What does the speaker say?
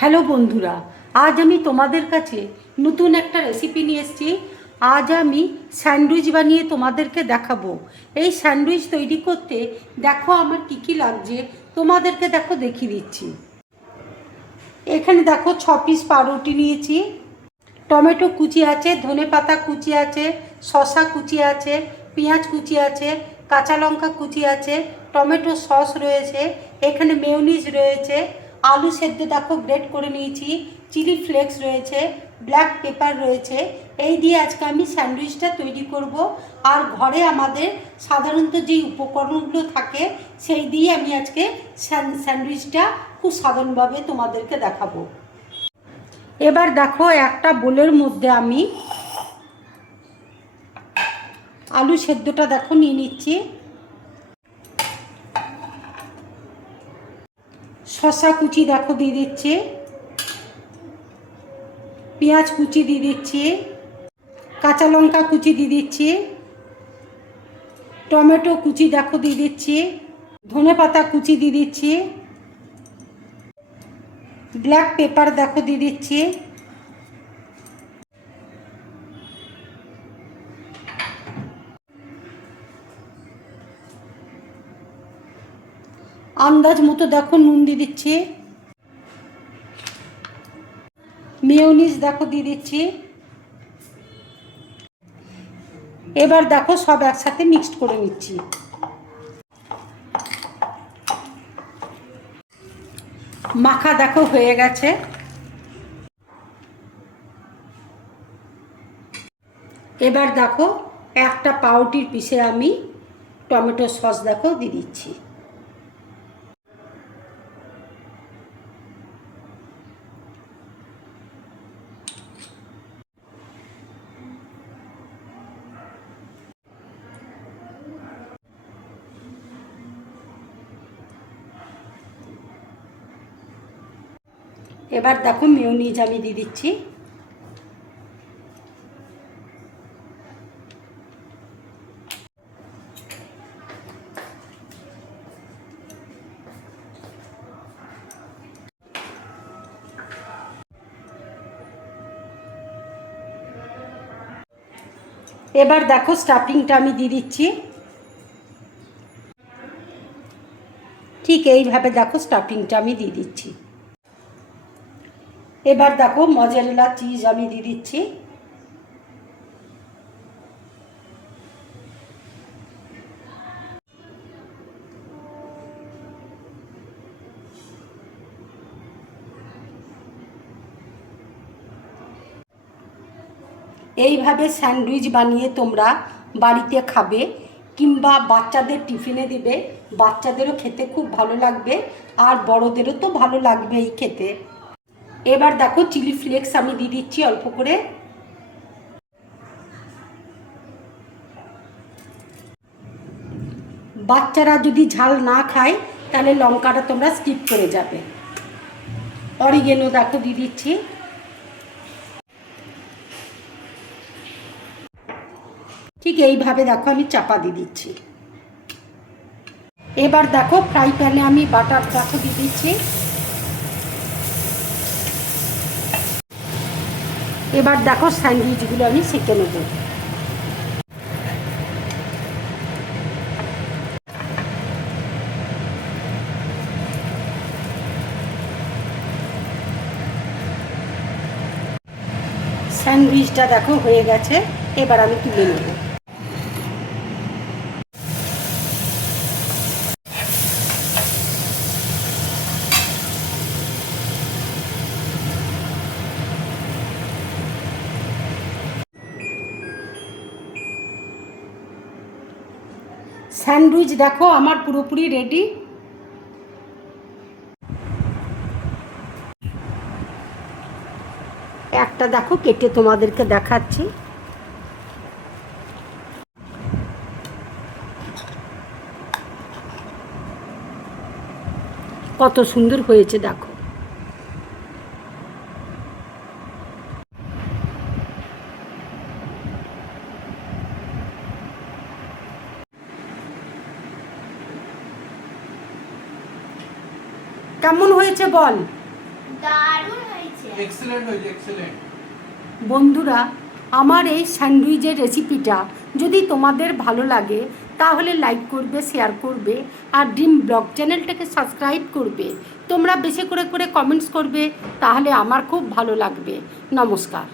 Hello বন্ধুরা, আজ আমি তোমাদের কাছে নতুন একটা রেসিপি নিয়ে এসেছি। আজ আমি স্যান্ডউইচ বানিয়ে তোমাদেরকে দেখাবো। এই স্যান্ডউইচ তৈরি করতে দেখো আমার কি কি লাগছে, তোমাদেরকে দেখো দেখিয়ে দিচ্ছি। এখানে দেখো 6 পিস পাউরুটি নিয়েছি, টমেটো কুচি আছে, ধনেপাতা কুচি আছে, শসা কুচি আছে, পেঁয়াজ কুচি আছে, কাঁচা লঙ্কা কুচি আছে, টমেটো সস রয়েছে, এখানে মেয়োনিজ রয়েছে, আলু সেদ্ধ দেখো গ্রেট করে নিয়েছি, চিলি ফ্লেক্স রয়েছে, ব্ল্যাক পেপার রয়েছে। এই দিয়ে আজকে আমি স্যান্ডউইচটা তৈরি করব। আর ঘরে আমাদের সাধারণত যেই উপকরণগুলো থাকে সেই দিয়ে আমি আজকে স্যান্ডউইচটা খুব সাধারণভাবে তোমাদেরকে দেখাবো। এবার দেখো একটা বোলের মধ্যে আমি আলু সেদ্ধটা দেখো নিয়ে নিচ্ছি, শসা কুচি দেখো দিয়ে দিচ্ছি, পেঁয়াজ কুচি দিয়ে দিচ্ছি, কাঁচা লঙ্কা কুচি দিয়ে দিচ্ছি, টমেটো কুচি দেখো দিয়ে দিচ্ছি, ধনেপাতা কুচি দিয়ে দিচ্ছি, ব্ল্যাক পেপার দেখো দিয়ে দিচ্ছি, আন্দাজ মতো দেখো নুন দিয়ে দিচ্ছি, মেয়োনিজ দেখো দিয়ে দিচ্ছি। এবার দেখো সব একসাথে মিক্সড করে নিচ্ছি। মাখা দেখো হয়ে গেছে। এবার দেখো একটা পাউরুটির পিসে আমি টমেটো সস দেখো দিয়ে দিচ্ছি। এবার দেখো মেয়োনিজ আমি দিয়ে দিচ্ছি। এবার দেখো স্টাফিংটা আমি দিয়ে দিচ্ছি। ঠিক এইভাবে দেখো স্টাফিংটা আমি দিয়ে দিচ্ছি। এবার দেখো মজারেলা চিজ আমি দিয়ে দিচ্ছি। এইভাবে স্যান্ডউইচ বানিয়ে তোমরা বাড়িতে খাবে কিংবা বাচ্চাদের টিফিনে দিবে, বাচ্চাদেরও খেতে খুব ভালো লাগবে আর বড়দেরও তো ভালো লাগবেই খেতে। এবার দেখো চিলি ফ্লেক্স আমি দিয়ে দিচ্ছি অল্প করে। বাচ্চারা যদি ঝাল না খায় তাহলে লঙ্কাটা তোমরা স্কিপ করে যাবে। অরিগেনো দেখো দিয়ে দিচ্ছি। ঠিক এইভাবে দেখো আমি চাপা দিয়ে দিচ্ছি। এবার দেখো ফ্রাই প্যানে আমি বাটার দেখো দিয়ে দিচ্ছি। এবার দেখো স্যান্ডউইচগুলো আমি সেঁকে নেব। স্যান্ডউইচটা দেখো হয়ে গেছে, এবার আমি তুলে নেব। স্যান্ডউইচ দেখো আমার পুরোপুরি রেডি। একটা দেখো কেটে তোমাদেরকে দেখাচ্ছি। কত সুন্দর হয়েছে দেখো। কেমন হয়েছে বল। দারুণ হয়েছে। এক্সেলেন্ট হয়েছে, এক্সেলেন্ট। বন্ধুরা, আমার এই স্যান্ডউইচের রেসিপিটা যদি তোমাদের ভালো লাগে তাহলে লাইক করবে, শেয়ার করবে, আর ড্রিম ব্লগ চ্যানেলটাকে সাবস্ক্রাইব করবে। তোমরা বেশি করে কমেন্টস করবে, তাহলে আমার খুব ভালো লাগবে। নমস্কার।